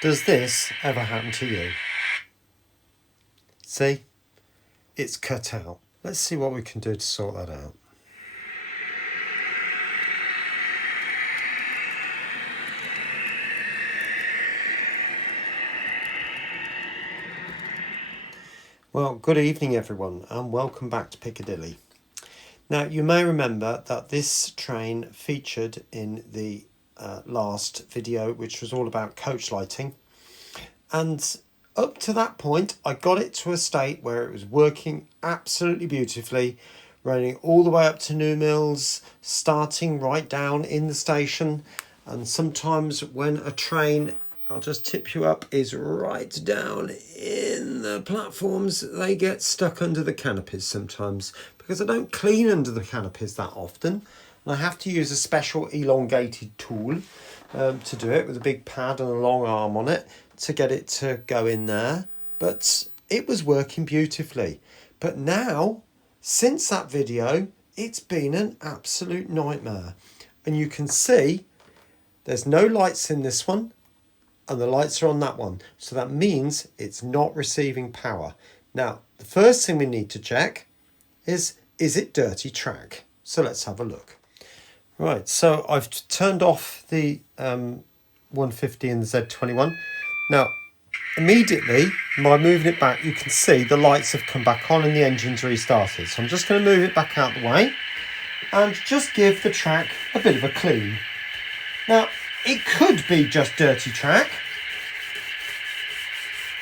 Does this ever happen to you? See, it's cut out. Let's see what we can do to sort that out. Well, good evening everyone and welcome back to Piccadilly. Now you may remember that this train featured in the last video, which was all about coach lighting, and up to that point I got it to a state where it was working absolutely beautifully, running all the way up to New Mills, starting right down in the station. And sometimes when a train, I'll just tip you up, is right down in the platforms, they get stuck under the canopies sometimes because I don't clean under the canopies that often. And I have to use a special elongated tool to do it, with a big pad and a long arm on it to get it to go in there. But it was working beautifully. But now, since that video, it's been an absolute nightmare. And you can see there's no lights in this one and the lights are on that one. So that means it's not receiving power. Now, the first thing we need to check is it dirty track? So let's have a look. Right, so I've turned off the 150 and the Z21. Now, immediately, by moving it back, you can see the lights have come back on and the engine's restarted. So I'm just going to move it back out the way and just give the track a bit of a clean. Now, it could be just dirty track,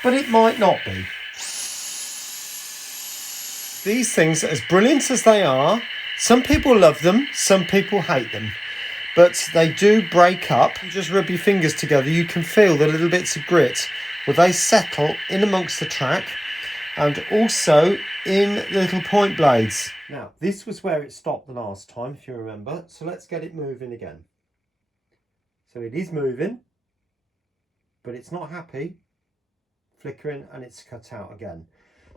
but it might not be. These things, as brilliant as they are, some people love them, some people hate them, but they do break up. Just rub your fingers together, you can feel the little bits of grit where they settle in amongst the track and also in the little point blades. Now, this was where it stopped the last time, if you remember, so let's get it moving again. So it is moving, but it's not happy, flickering, and it's cut out again.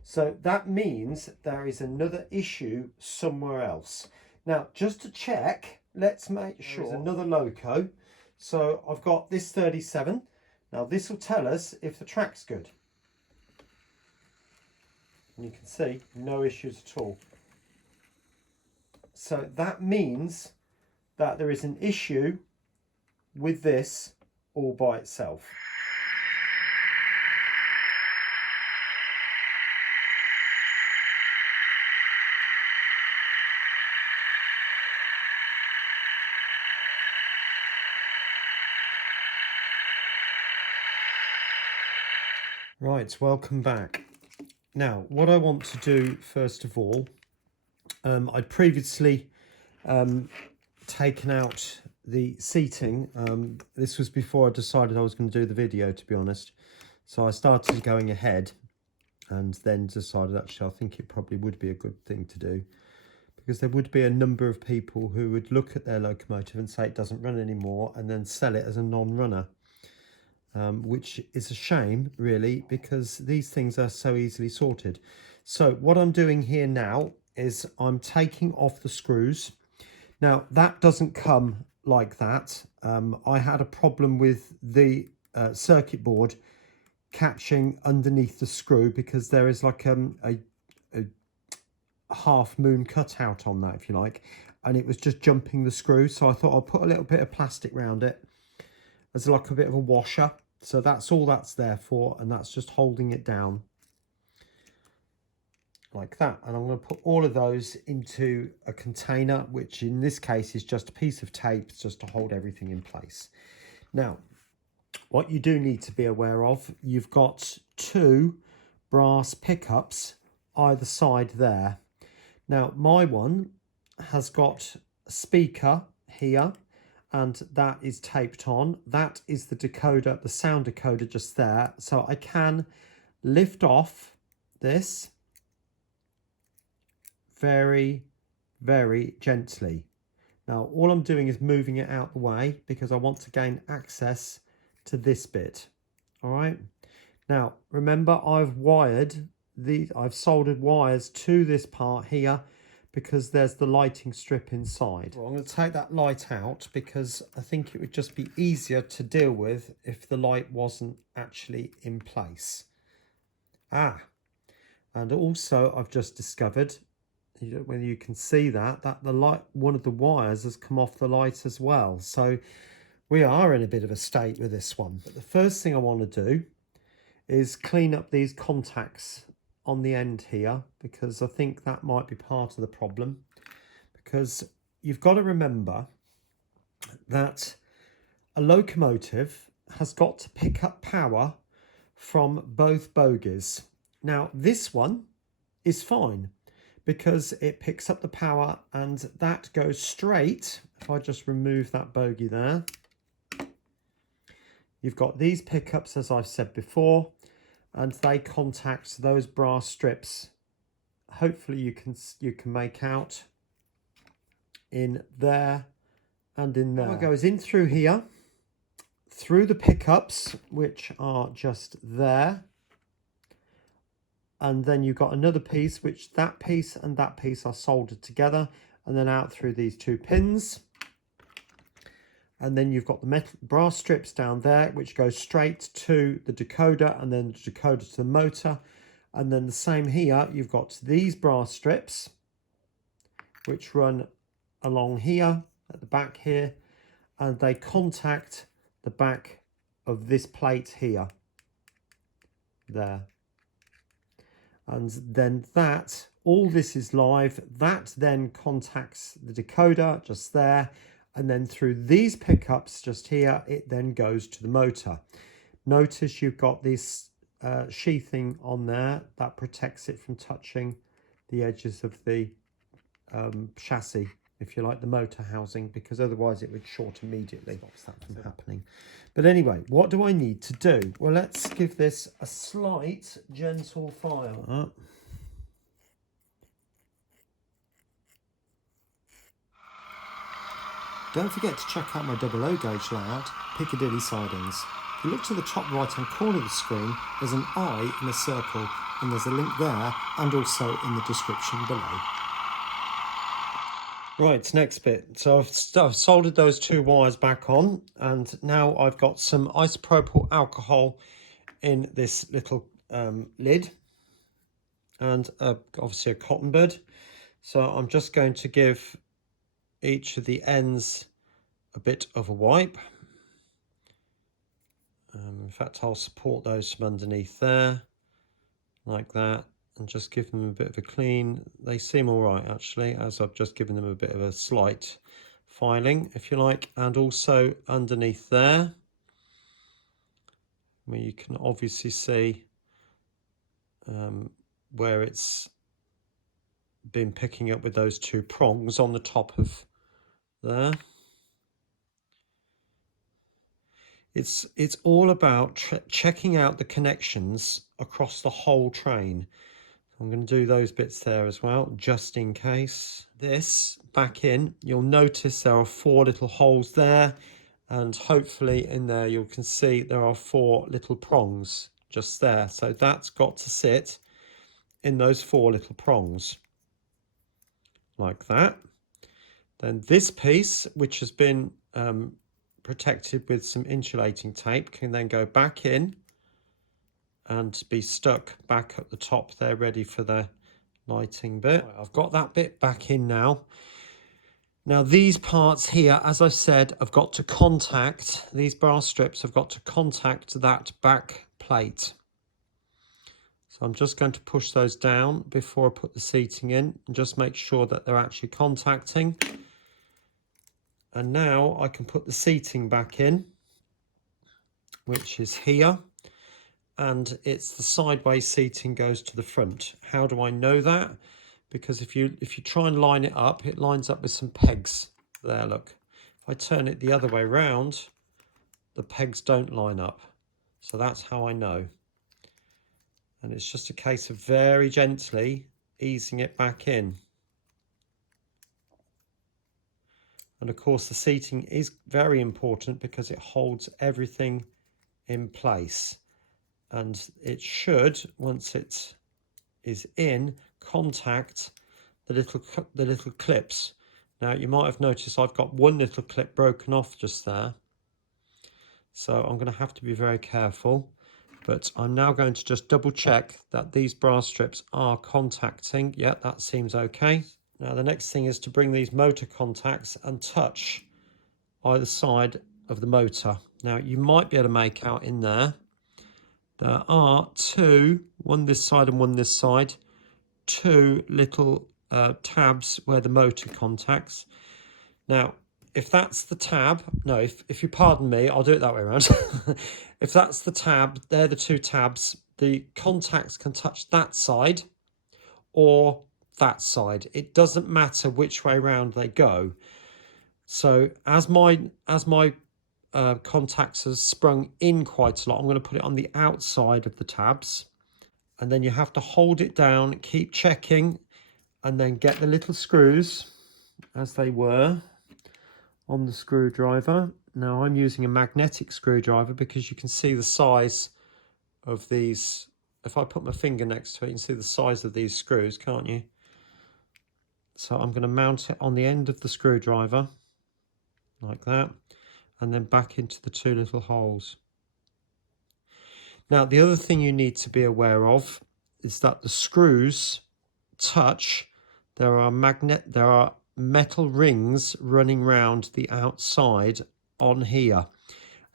So that means there is another issue somewhere else. Now, just to check, let's make sure there's another loco. So I've got this 37. Now this will tell us if the track's good. And you can see no issues at all. So that means that there is an issue with this all by itself. Right, welcome back. Now, what I want to do first of all, I'd previously taken out the seating. This was before I decided I was going to do the video, to be honest. So I started going ahead and then decided actually I think it probably would be a good thing to do, because there would be a number of people who would look at their locomotive and say it doesn't run anymore and then sell it as a non-runner. Which is a shame, really, because these things are so easily sorted. So what I'm doing here now is I'm taking off the screws. Now, that doesn't come like that. I had a problem with the circuit board catching underneath the screw, because there is like a half moon cutout on that, if you like, and it was just jumping the screw. So I thought I'll put a little bit of plastic around it as like a bit of a washer. So that's all that's there for, and that's just holding it down like that. And I'm going to put all of those into a container, which in this case is just a piece of tape just to hold everything in place. Now, what you do need to be aware of, you've got two brass pickups either side there. Now, my one has got a speaker here, and that is taped on. That is the decoder, the sound decoder just there. So I can lift off this very, very gently. Now, all I'm doing is moving it out the way because I want to gain access to this bit. All right. Now, remember, I've soldered wires to this part here, because there's the lighting strip inside. Well, I'm going to take that light out because I think it would just be easier to deal with if the light wasn't actually in place. And also I've just discovered, whether you can see that the light, one of the wires has come off the light as well. So we are in a bit of a state with this one. But the first thing I want to do is clean up these contacts on the end here, because I think that might be part of the problem. Because you've got to remember that a locomotive has got to pick up power from both bogies. Now this one is fine because it picks up the power and that goes straight. If I just remove that bogie there, you've got these pickups, as I've said before, and they contact those brass strips. Hopefully you can make out in there and in there. It goes in through here, through the pickups, which are just there, and then you've got another piece, which that piece and that piece are soldered together, and then out through these two pins. And then you've got the metal brass strips down there, which go straight to the decoder, and then the decoder to the motor. And then the same here, you've got these brass strips, which run along here, at the back here, and they contact the back of this plate here, there. And then that, all this is live, that then contacts the decoder just there, and then through these pickups just here, it then goes to the motor. Notice you've got this sheathing on there that protects it from touching the edges of the chassis, if you like, the motor housing, because otherwise it would short immediately. Stops that from happening. But anyway, what do I need to do? Well, let's give this a slight gentle file. Don't forget to check out my double O gauge layout, Piccadilly sidings. If you look to the top right hand corner of the screen, there's an eye in a circle, and there's a link there and also in the description below. Right, next bit. So I've soldered those two wires back on, and now I've got some isopropyl alcohol in this little lid, and obviously a cotton bud. So I'm just going to give each of the ends a bit of a wipe. In fact, I'll support those from underneath there, like that, and just give them a bit of a clean. They seem all right, actually, as I've just given them a bit of a slight filing, if you like, and also underneath there, where you can obviously see where it's been picking up with those two prongs on the top of there. It's all about checking out the connections across the whole train. I'm going to do those bits there as well, just in case. This back in, you'll notice there are 4 little holes there, and hopefully in there you can see there are 4 little prongs just there. So that's got to sit in those 4 little prongs, like that. Then this piece, which has been protected with some insulating tape, can then go back in and be stuck back at the top there, ready for the lighting bit. Right, I've got that bit back in now. Now these parts here, as I said, I've got to contact, these brass strips have got to contact that back plate. So I'm just going to push those down before I put the seating in, and just make sure that they're actually contacting. And now I can put the seating back in, which is here. And it's the sideways seating goes to the front. How do I know that? Because if you try and line it up, it lines up with some pegs there. Look, if I turn it the other way round, the pegs don't line up. So that's how I know. And it's just a case of very gently easing it back in. And of course the seating is very important because it holds everything in place. And it should, once it is in, contact the little clips. Now you might have noticed I've got one little clip broken off just there, so I'm going to have to be very careful. But I'm now going to just double check that these brass strips are contacting. Yeah, that seems okay. Now the next thing is to bring these motor contacts and touch either side of the motor. Now you might be able to make out in there, there are two, one this side and one this side, two little tabs where the motor contacts. Now, if that's the tab, no, if you pardon me, I'll do it that way around. If that's the tab, they're the two tabs. The contacts can touch that side or that side. It doesn't matter which way round they go. So as my contacts has sprung in quite a lot, I'm going to put it on the outside of the tabs, and then you have to hold it down, keep checking, and then get the little screws as they were on the screwdriver. Now I'm using a magnetic screwdriver because you can see the size of these. If I put my finger next to it, you can see the size of these screws, can't you? So I'm going to mount it on the end of the screwdriver like that, and then back into the two little holes. Now the other thing you need to be aware of is that the screws touch. There are metal rings running round the outside on here,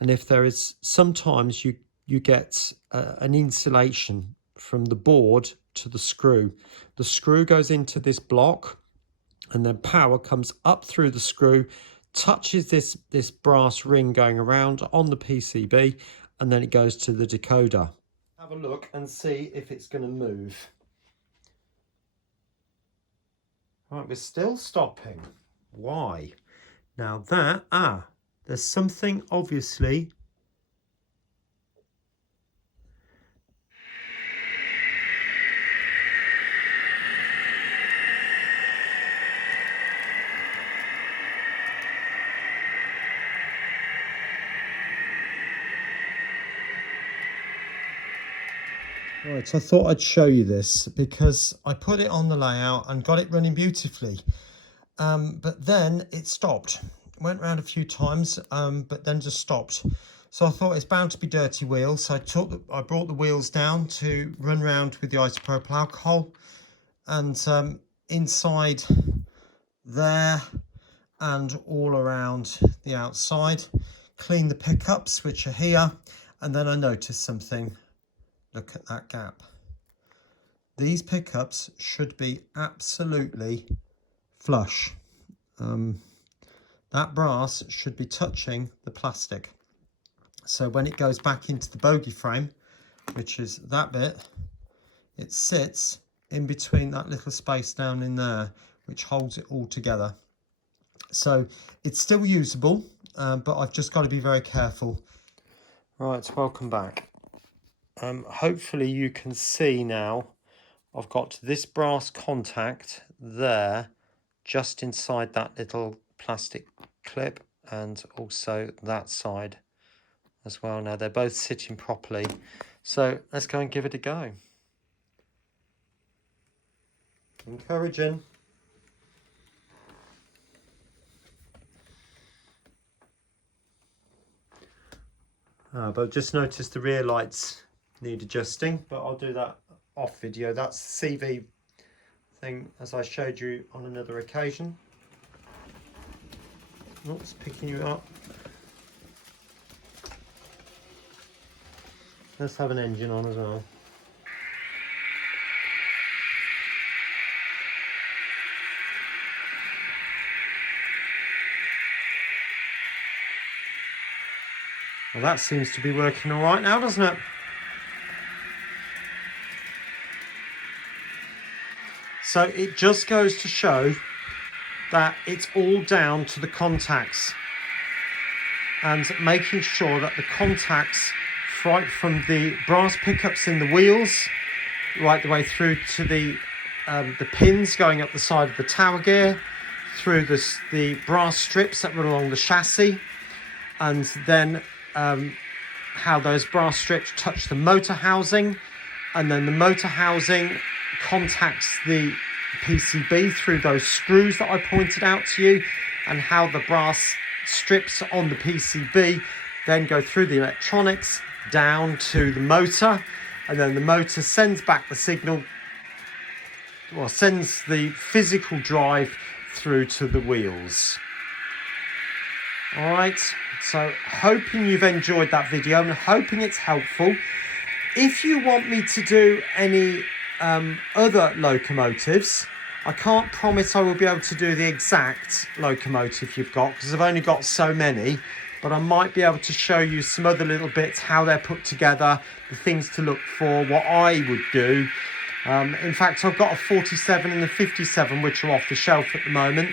and if there is, sometimes you get an insulation from the board to the screw. The screw goes into this block, and then power comes up through the screw, touches this brass ring going around on the PCB, and then it goes to the decoder. Have a look and see if it's going to move. Right, we're still stopping. Why? Now there's something obviously. Right, I thought I'd show you this because I put it on the layout and got it running beautifully. But then it stopped. Went round a few times, but then just stopped. So I thought it's bound to be dirty wheels. So I brought the wheels down to run round with the isopropyl alcohol, and inside there and all around the outside. Clean the pickups, which are here, and then I noticed something. Look at that gap. These pickups should be absolutely flush. That brass should be touching the plastic. So when it goes back into the bogie frame, which is that bit, it sits in between that little space down in there, which holds it all together. So it's still usable, but I've just got to be very careful. Right, welcome back. Hopefully you can see now I've got this brass contact there just inside that little plastic clip, and also that side as well. Now they're both sitting properly, so let's go and give it a go. Encouraging. But just noticed the rear lights need adjusting, but I'll do that off video. That's the CV thing, as I showed you on another occasion. Oh, it's picking you up. Let's have an engine on as well. Well, that seems to be working all right now, doesn't it? So it just goes to show that it's all down to the contacts, and making sure that the contacts right from the brass pickups in the wheels right the way through to the pins going up the side of the tower gear, through the brass strips that run along the chassis, and then how those brass strips touch the motor housing, and then the motor housing contacts the PCB through those screws that I pointed out to you, and how the brass strips on the PCB then go through the electronics down to the motor, and then the motor sends back the signal, well, sends the physical drive through to the wheels. All right, so hoping you've enjoyed that video and hoping it's helpful. If you want me to do any other locomotives, I can't promise I will be able to do the exact locomotive you've got because I've only got so many, but I might be able to show you some other little bits, how they're put together, the things to look for, what I would do. In fact, I've got a 47 and a 57 which are off the shelf at the moment,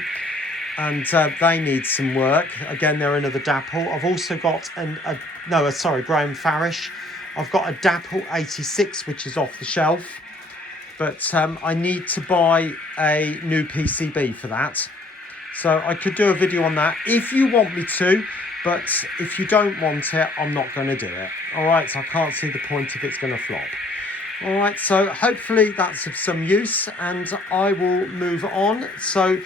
and they need some work. Again, they're another Dapple. I've also got Graham Farish. I've got a Dapple 86 which is off the shelf, but I need to buy a new PCB for that. So I could do a video on that if you want me to, but if you don't want it, I'm not going to do it. All right, so I can't see the point if it's going to flop. All right, so hopefully that's of some use, and I will move on. So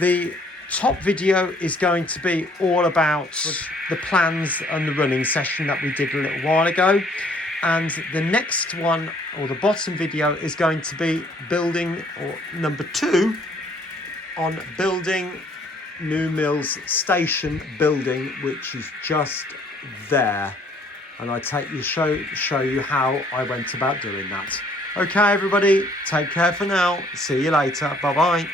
the top video is going to be all about the plans and the running session that we did a little while ago. And the next one, or the bottom video, is going to be building, or number 2, on building New Mills Station building, which is just there. And I show you how I went about doing that. Okay, everybody, take care for now. See you later. Bye-bye.